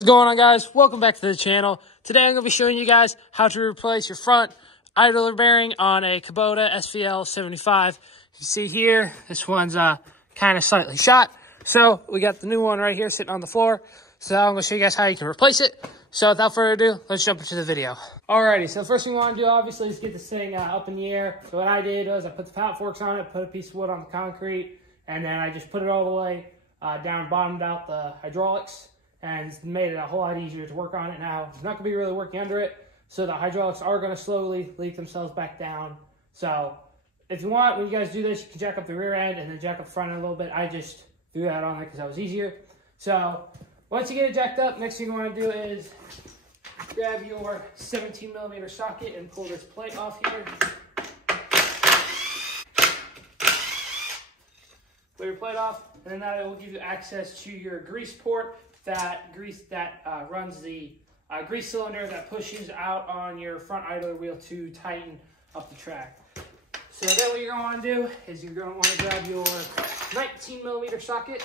What's going on, guys? Welcome back to the channel. Today I'm going to be showing you guys how to replace your front idler bearing on a Kubota SVL 75. You can see here, this one's kind of slightly shot. So we got the new one right here sitting on the floor. So I'm going to show you guys how you can replace it. So without further ado, let's jump into the video. Alrighty, so the first thing we want to do obviously is get this thing up in the air. So what I did was I put the pallet forks on it, put a piece of wood on the concrete, and then I just put it all the way down, bottomed out the hydraulics, and made it a whole lot easier to work on it now. It's not going to be really working under it, so the hydraulics are going to slowly leak themselves back down. So if you want, when you guys do this, you can jack up the rear end and then jack up the front end a little bit. I just threw that on there because that was easier. So once you get it jacked up, next thing you want to do is grab your 17mm socket and pull this plate off here. Pull your plate off, and then that will give you access to your grease port. That runs the grease cylinder that pushes out on your front idler wheel to tighten up the track. So then what you're going to want to do is you're going to want to grab your 19mm socket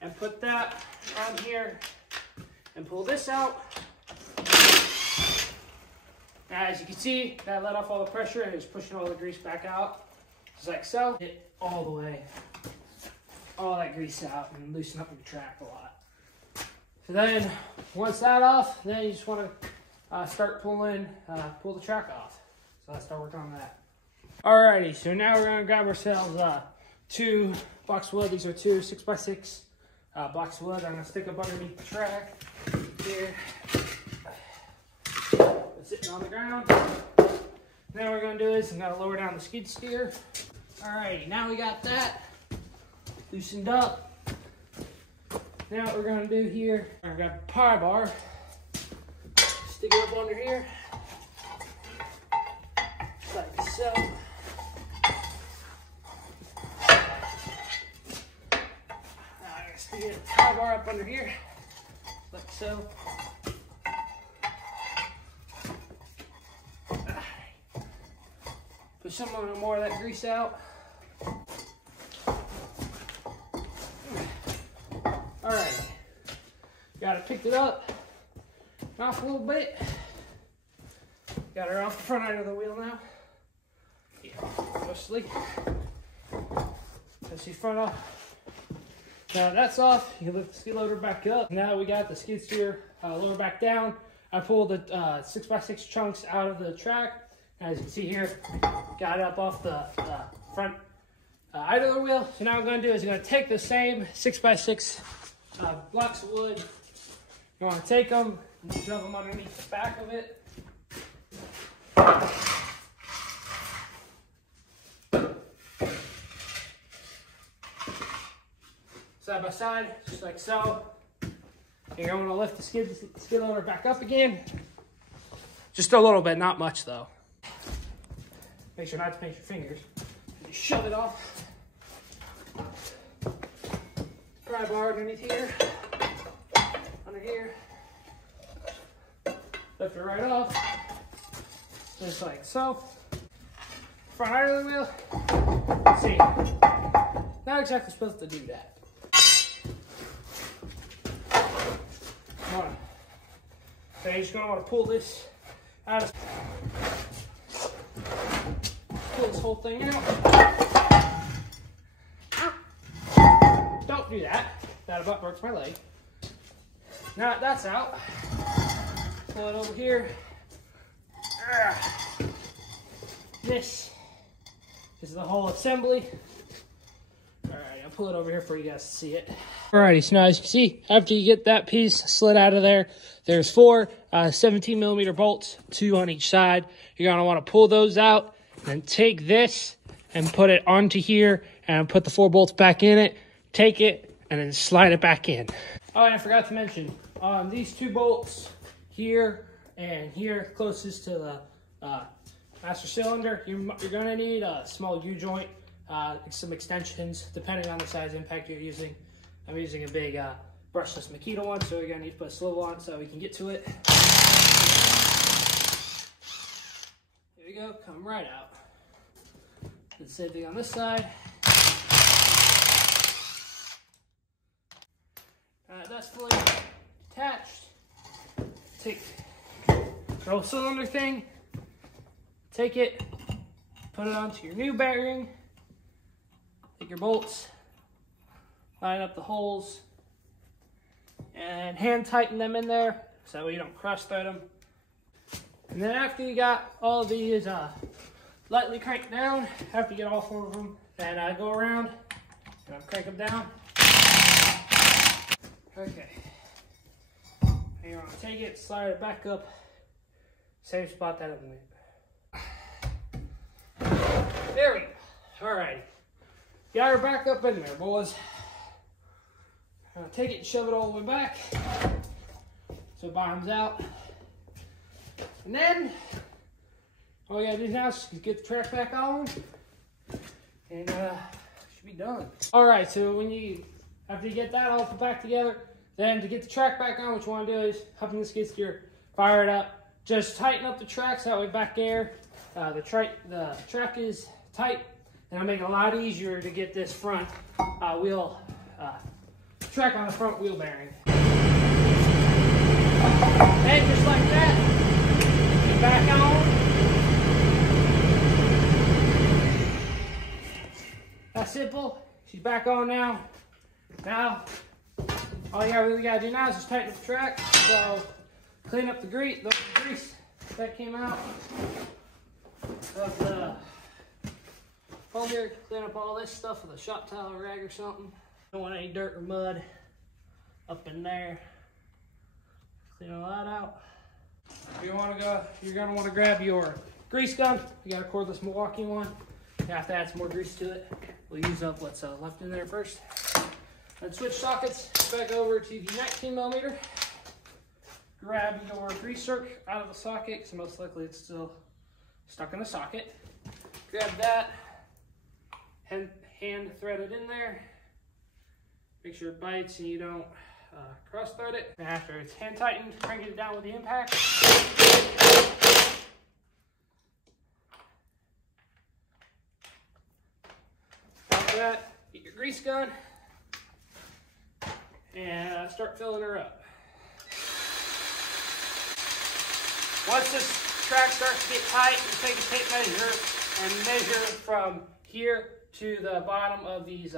and put that on here and pull this out. Now, as you can see, that let off all the pressure and it's pushing all the grease back out, just like so. Get all the way, all that grease out and loosen up your track a lot. So then, once that's off, then you just want to start pull the track off. So let's start working on that. Alrighty, so now we're going to grab ourselves 2 blocks of wood. These are 2 6x6 blocks of wood. I'm going to stick up underneath the track here. It's sitting on the ground. Now what we're going to do is I'm going to lower down the skid steer. Alrighty, now we got that loosened up. Now what we're going to do here, I've got a pry bar, stick it up under here, like so. Now I'm going to stick a pry bar up under here, like so. Put some more of that grease out. Alright, got it picked it up, off a little bit. Got her off the front end of the wheel now. Yeah, mostly. Let's see front off. Now that's off, you lift the skid loader back up. Now we got the skid steer lower back down. I pulled the 6x6 chunks out of the track. As you can see here, got it up off the front idler wheel. So now what I'm going to do is I'm going to take the same 6x6 blocks of wood. You want to take them and shove them underneath the back of it. Side by side, just like so. You're going to lift the skid loader back up again. Just a little bit, not much though. Make sure not to pinch your fingers. Just shove it off. Pry bar underneath here, under here, lift it right off, just like so. Front idler wheel, let's see, not exactly supposed to do that. So you're just going to want to pull this out of, pull this whole thing out. Don't do that. That about breaks my leg. Now that that's out, pull it over here. This is the whole assembly. Alright, I'll pull it over here for you guys to see it. Alrighty, so now as you can see, after you get that piece slid out of there, there's 4 17mm bolts, 2 on each side. You're going to want to pull those out and take this and put it onto here and put the 4 bolts back in it. Take it and then slide it back in. Oh, and I forgot to mention, these 2 bolts here and here closest to the master cylinder, you're going to need a small U-joint, some extensions, depending on the size impact you're using. I'm using a big brushless Makita one, so you're going to need to put a swivel on so we can get to it. There we go, come right out. Do the same thing on this side. That's fully attached. take the old cylinder thing, take it, put it onto your new bearing, take your bolts, line up the holes, and hand tighten them in there so you don't cross thread them. And then after you got all of these lightly cranked down, after you get all 4 of them, then I go around and crank them down. Okay. You want to take it, slide it back up, same spot that it went. There we go. Alrighty. Got her back up in there, boys. Take it and shove it all the way back so it bottoms out. And then all you gotta do now is get the track back on and should be done. Alright, so after you get that all put back together, then to get the track back on, what you want to do is hop in the skid steer, fire it up, just tighten up the track so that way back there, the track is tight, and it'll make it a lot easier to get this front wheel track on the front wheel bearing. And just like that, get back on. That's simple. She's back on now. Now, all you really gotta do now is just tighten up the track. So, clean up the grease that came out of the foam here. Clean up all this stuff with a shop towel or rag or something. Don't want any dirt or mud up in there. Clean all that out. You're gonna want to grab your grease gun. You got a cordless Milwaukee one. You have to add some more grease to it. We'll use up what's left in there first. Then switch sockets back over to the 19mm. Grab your grease zerk out of the socket, because most likely it's still stuck in the socket. Grab that, hand thread it in there. Make sure it bites and you don't cross thread it. And after it's hand tightened, crank it down with the impact. After that, get your grease gun and start filling her up. Once this track starts to get tight, you take a tape measure and measure from here to the bottom of these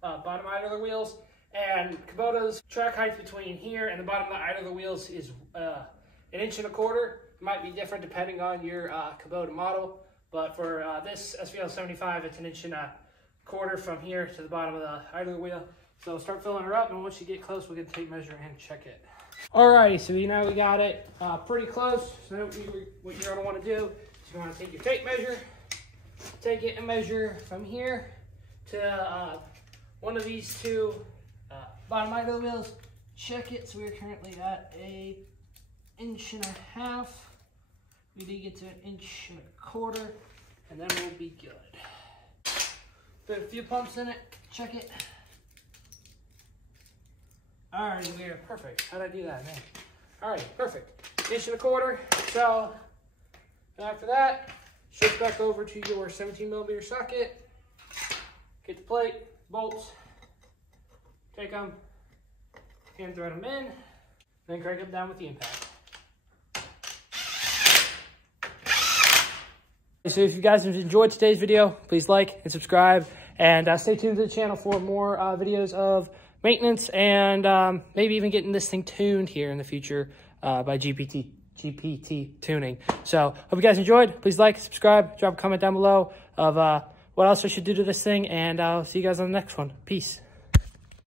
bottom idler wheels. And Kubota's track height between here and the bottom of the idler wheels is 1.25 inches. It might be different depending on your Kubota model, but for this SVL 75, it's 1.25 inches from here to the bottom of the idler wheel. So start filling her up, and once you get close, we'll get the tape measure and check it. Alrighty, so we got it pretty close. So what you're gonna want to do is you want to take your tape measure, take it and measure from here to one of these 2 bottom idler wheels. Check it. So we're currently at 1.5 inches. We need to get to 1.25 inches, and then we'll be good. Put a few pumps in it. Check it. Alright, we are perfect. How'd I do that, man? Alright, perfect. 1.25 inches. So after that, shift back over to your 17mm socket. Get the plate, bolts, take them, hand thread them in, then crank them down with the impact. So if you guys have enjoyed today's video, please like and subscribe, and stay tuned to the channel for more videos of maintenance and maybe even getting this thing tuned here in the future by GPT tuning. So hope you guys enjoyed. Please like, subscribe, drop a comment down below of what else I should do to this thing, and I'll see you guys on the next one. Peace.